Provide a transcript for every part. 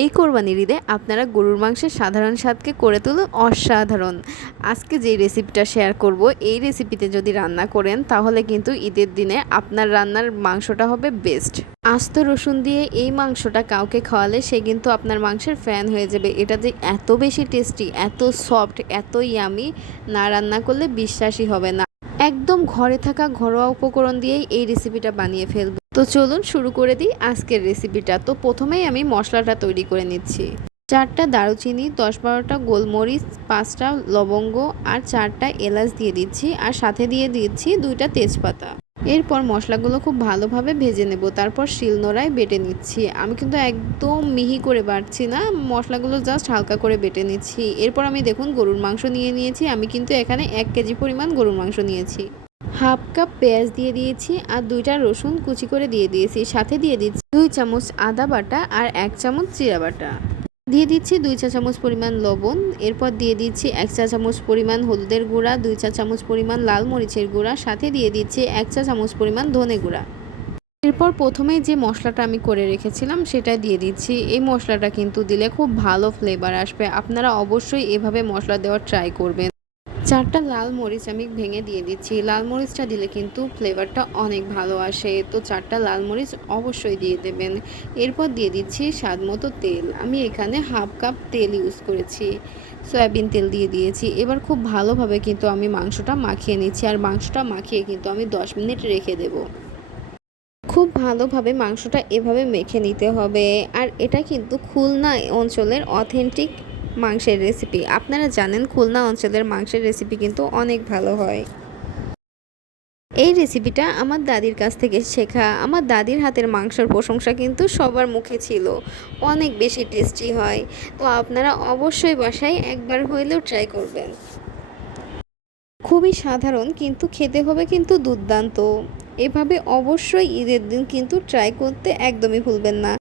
এই কোরবানির ঈদে আপনারা গরুর মাংসের সাধারণ স্বাদকে করে তুলুন অসাধারণ। আজকে যে রেসিপিটা শেয়ার করব, এই রেসিপিতে যদি রান্না করেন, তাহলে কিন্তু ঈদের দিনে আপনার রান্নার মাংসটা হবে বেস্ট আস্ত রসুন দিয়ে এই মাংসটা কাউকে খাওয়ালে সে কিন্তু আপনার মাংসের ফ্যান হয়ে যাবে। এটা যে এত বেশি টেস্টি এত সফট এত ইয়ামি না রান্না করলে বিশ্বাসই হবে না। একদম ঘরে থাকা ঘরোয়া উপকরণ দিয়েই এই রেসিপিটা বানিয়ে ফেলব। তো চলুন শুরু করে দিই আজকের রেসিপিটা তো প্রথমেই আমি মশলাটা তৈরি করে নিচ্ছি। চারটা দারুচিনি, দশ বারোটা গোলমরিচ, পাঁচটা লবঙ্গ আর চারটা এলাচ দিয়ে দিচ্ছি আর সাথে দিয়ে দিচ্ছি দুইটা তেজপাতা। এরপর মশলাগুলো খুব ভালোভাবে ভেজে নেব। তারপর শিলনোড়ায় বেটে নিচ্ছি। আমি কিন্তু একদম মিহি করে বাটছি না, মশলাগুলো জাস্ট হালকা করে বেটে নিচ্ছি। এরপর আমি দেখুন গরুর মাংস নিয়ে নিয়েছি। আমি কিন্তু এখানে এক কেজি পরিমাণ গরুর মাংস নিয়েছি। হাফ কাপ পেঁয়াজ দিয়ে দিয়েছি আর দুইটা রসুন কুচি করে দিয়ে দিয়েছি। সাথে দিয়ে দিচ্ছি দুই চামচ আদা বাটা আর এক চামচ জিরা বাটা। দিয়ে দিচ্ছি দুই চা চামচ পরিমাণ লবণ। এরপর দিয়ে দিচ্ছি এক চা চামচ পরিমাণ হলুদের গুঁড়া, দুই চা চামচ পরিমাণ লাল মরিচের গুঁড়া, সাথে দিয়ে দিচ্ছি এক চা চামচ পরিমাণ ধনে গুঁড়া। এরপর প্রথমে যে মশলাটা আমি করে রেখেছিলাম সেটা দিয়ে দিচ্ছি। এই মশলাটা কিন্তু দিলে খুব ভালো ফ্লেভার আসবে। আপনারা অবশ্যই এভাবে মশলা দেওয়ার ট্রাই করবেন। চারটা লাল মরিচ আমি ভেঙে দিয়ে দিচ্ছি। লাল মরিচটা দিলে কিন্তু ফ্লেভারটা অনেক ভালো আসে। তো চারটা লাল মরিচ অবশ্যই দিয়ে দেবেন। এরপর দিয়ে দিচ্ছি স্বাদ মতো তেল। আমি এখানে হাফ কাপ তেল ইউজ করেছি। সয়াবিন তেল দিয়ে দিয়েছি। এবার খুব ভালোভাবে কিন্তু আমি মাংসটা মাখিয়ে নিচ্ছি। আর মাংসটা মাখিয়ে কিন্তু আমি দশ মিনিট রেখে দেবো। খুব ভালোভাবে মাংসটা এভাবে মেখে নিতে হবে। আর এটা কিন্তু খুলনা অঞ্চলের অথেন্টিক মাংসের রেসিপি আপনারা জানেন খুলনা অঞ্চলের মাংসের রেসিপি কিন্তু অনেক ভালো হয়। এই রেসিপিটা আমার দাদির কাছ থেকে শেখা। আমার দাদির হাতের মাংসের প্রশংসা কিন্তু সবার মুখে ছিল। অনেক বেশি টেস্টি হয়। তো আপনারা অবশ্যই বাসায় একবার হইলেও ট্রাই করবেন। খুবই সাধারণ কিন্তু খেতে হবে কিন্তু দুর্দান্ত। এভাবে অবশ্যই ঈদের দিন কিন্তু ট্রাই করতে একদমই ভুলবেন না।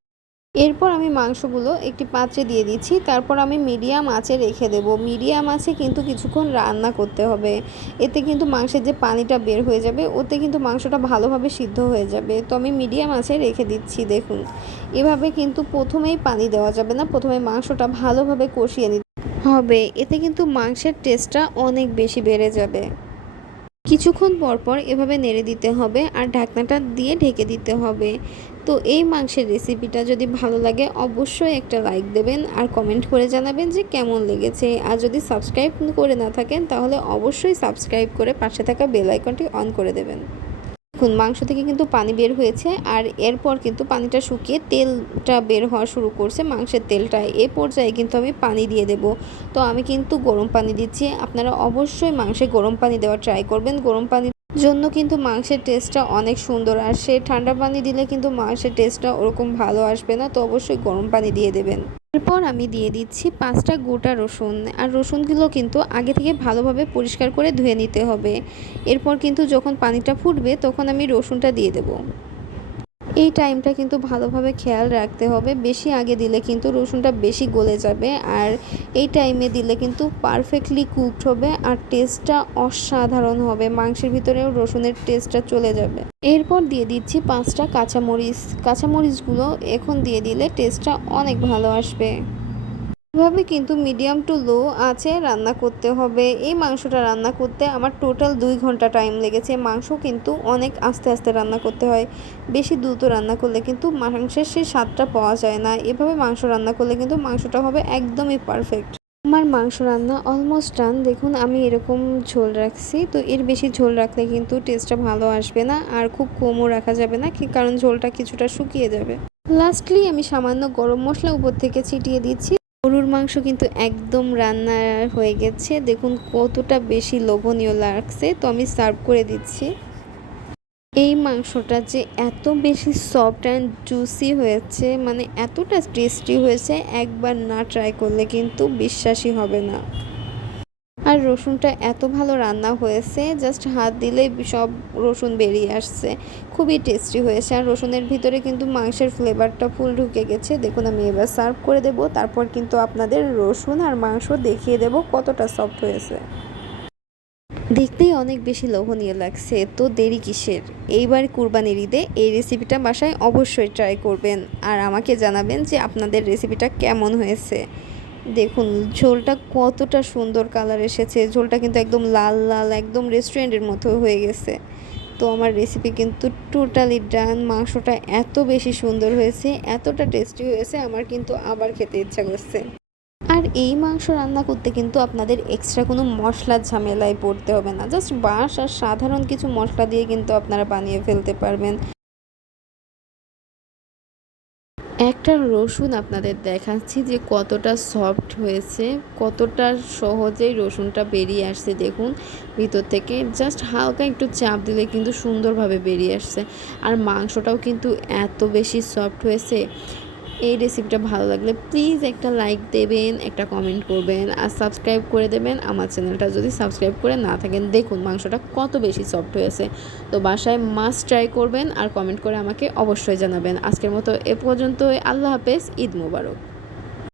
এরপর আমি মাংসগুলো একটি পাত্রে দিয়ে দিচ্ছি। তারপর আমি মিডিয়াম আঁচে রেখে দেব। মিডিয়াম আঁচে কিন্তু কিছুক্ষণ রান্না করতে হবে। এতে কিন্তু মাংসের যে পানিটা বের হয়ে যাবে, ওতে কিন্তু মাংসটা ভালোভাবে সিদ্ধ হয়ে যাবে। তো আমি মিডিয়াম আঁচে রেখে দিচ্ছি, দেখুন। এভাবে কিন্তু প্রথমেই পানি দেওয়া যাবে না। প্রথমে মাংসটা ভালোভাবে কষিয়ে নিতে হবে। এতে কিন্তু মাংসের টেস্টটা অনেক বেশি বেড়ে যাবে। কিছুক্ষণ পর পর এভাবে নেড়ে দিতে হবে আর ঢাকনাটা দিয়ে ঢেকে দিতে হবে। তো এই মাংসের রেসিপিটা যদি ভালো লাগে, অবশ্যই একটা লাইক দেবেন আর কমেন্ট করে জানাবেন যে কেমন লেগেছে। আর যদি সাবস্ক্রাইব করে না থাকেন, তাহলে অবশ্যই সাবস্ক্রাইব করে পাশে থাকা বেল আইকনটি অন করে দেবেন। দেখুন, মাংস থেকে কিন্তু পানি বের হয়েছে আর এরপর কিন্তু পানিটা শুকিয়ে তেলটা বের হওয়া শুরু করছে মাংসের তেলটা এ পর্যায়ে কিন্তু আমি পানি দিয়ে দেব। তো আমি কিন্তু গরম পানি দিচ্ছি। আপনারা অবশ্যই মাংসে গরম পানি দেওয়ার ট্রাই করবেন। গরম পানি জন্য কিন্তু মাংসের টেস্টটা অনেক সুন্দর। আর সে ঠান্ডা পানি দিলে কিন্তু মাংসের টেস্টটা ওরকম ভালো আসবে না, তো অবশ্যই গরম পানি দিয়ে দেবেন। এরপর আমি দিয়ে দিচ্ছি পাঁচটা গোটা রসুন। আর রসুনগুলো কিন্তু আগে থেকে ভালোভাবে পরিষ্কার করে ধুয়ে নিতে হবে। এরপর কিন্তু যখন পানিটা ফুটবে তখন আমি রসুনটা দিয়ে দেব। এই টাইমটা কিন্তু ভালোভাবে খেয়াল রাখতে হবে। বেশি আগে দিলে কিন্তু রসুনটা বেশি গলে যাবে আর এই টাইমে দিলে কিন্তু পারফেক্টলি কুকড হবে আর টেস্টটা অসাধারণ হবে। মাংসের ভিতরেও রসুনের টেস্টটা চলে যাবে। এরপর দিয়ে দিচ্ছি পাঁচটা কাঁচামরিচ। কাঁচামরিচগুলো এখন দিয়ে দিলে টেস্টটা অনেক ভালো আসবে। এভাবে কিন্তু মিডিয়াম টু লো আছে, রান্না করতে হবে। এই মাংসটা রান্না করতে আমার টোটাল দুই ঘণ্টা টাইম লেগেছে। মাংস কিন্তু অনেক আস্তে আস্তে রান্না করতে হয়। বেশি দ্রুত রান্না করলে কিন্তু মাংসের সেই স্বাদটা পাওয়া যায় না। এভাবে মাংস রান্না করলে কিন্তু মাংসটা হবে একদমই পারফেক্ট আমার মাংস রান্না অলমোস্ট ডান দেখুন, আমি এরকম ঝোল রাখছি। তো এর বেশি ঝোল রাখলে কিন্তু টেস্টটা ভালো আসবে না আর খুব কমও রাখা যাবে না কারণ ঝোলটা কিছুটা শুকিয়ে যাবে। লাস্টলি আমি সামান্য গরম মশলা উপর থেকে ছিটিয়ে দিচ্ছি। গরুর মাংস কিন্তু একদম রান্না হয়ে গেছে। দেখুন কতটা বেশি লোভনীয় লাগছে। তো আমি সার্ভ করে দিচ্ছি। এই মাংসটা যে এত বেশি সফট অ্যান্ড জুসি হয়েছে মানে এতটা টেস্টি হয়েছে, একবার না ট্রাই করলে কিন্তু বিশ্বাসই হবে না। আর রসুনটা এত ভালো রান্না হয়েছে জাস্ট হাত দিলেই সব রসুন বেরিয়ে আসছে। খুবই টেস্টি হয়েছে আর রসুনের ভিতরে কিন্তু মাংসের ফ্লেভারটা ফুল ঢুকে গেছে। দেখুন আমি এবার সার্ভ করে দেব, তারপর কিন্তু আপনাদের রসুন আর মাংস দেখিয়ে দেব কতটা সফট হয়েছে। দেখতেই অনেক বেশি লোভনীয় লাগছে, তো দেরি কিসের? এইবার কুরবানির ঈদে এই রেসিপিটা বাসায় অবশ্যই ট্রাই করবেন। আর আমাকে জানাবেন যে আপনাদের রেসিপিটা কেমন হয়েছে। দেখুন, ঝোলটা কতটা সুন্দর কালার এসেছে। ঝোলটা কিন্তু একদম লাল লাল, একদম রেস্টুরেন্টের মতো হয়ে গেছে। তো আমার রেসিপি কিন্তু টোটালি ডান মাংসটা এত বেশি সুন্দর হয়েছে, এতটা টেস্টি হয়েছে, আমার কিন্তু আবার খেতে ইচ্ছা করছে। আর এই মাংস রান্না করতে কিন্তু আপনাদের এক্সট্রা কোনো মশলার ঝামেলায় পড়তে হবে না। জাস্ট বাঁশ আর সাধারণ কিছু মশলা দিয়ে কিন্তু আপনারা বানিয়ে ফেলতে পারবেন। একটা রসুন আপনাদের দেখাচ্ছি যে কতটা সফট হয়েছে, কতটা সহজেই রসুনটা বেরিয়ে আসছে, দেখুন। ভিতর থেকে জাস্ট হালকা একটু চাপ দিলে কিন্তু সুন্দরভাবে বেরিয়ে আসছে। আর মাংসটাও কিন্তু এত বেশি সফট হয়েছে এই রেসিপিটা ভালো লাগলে প্লিজ একটা লাইক দেবেন, একটা কমেন্ট করবেন আর সাবস্ক্রাইব করে দেবেন। আমার চ্যানেলটা যদি সাবস্ক্রাইব করে না থাকেন, দেখুন মাংসটা কত বেশি সফট হয়েছে। তো বাসায় মাস্ট ট্রাই করবেন আর কমেন্ট করে আমাকে অবশ্যই জানাবেন। আজকের মতো এ পর্যন্তই। আল্লাহ হাফেজ, ঈদ মোবারক।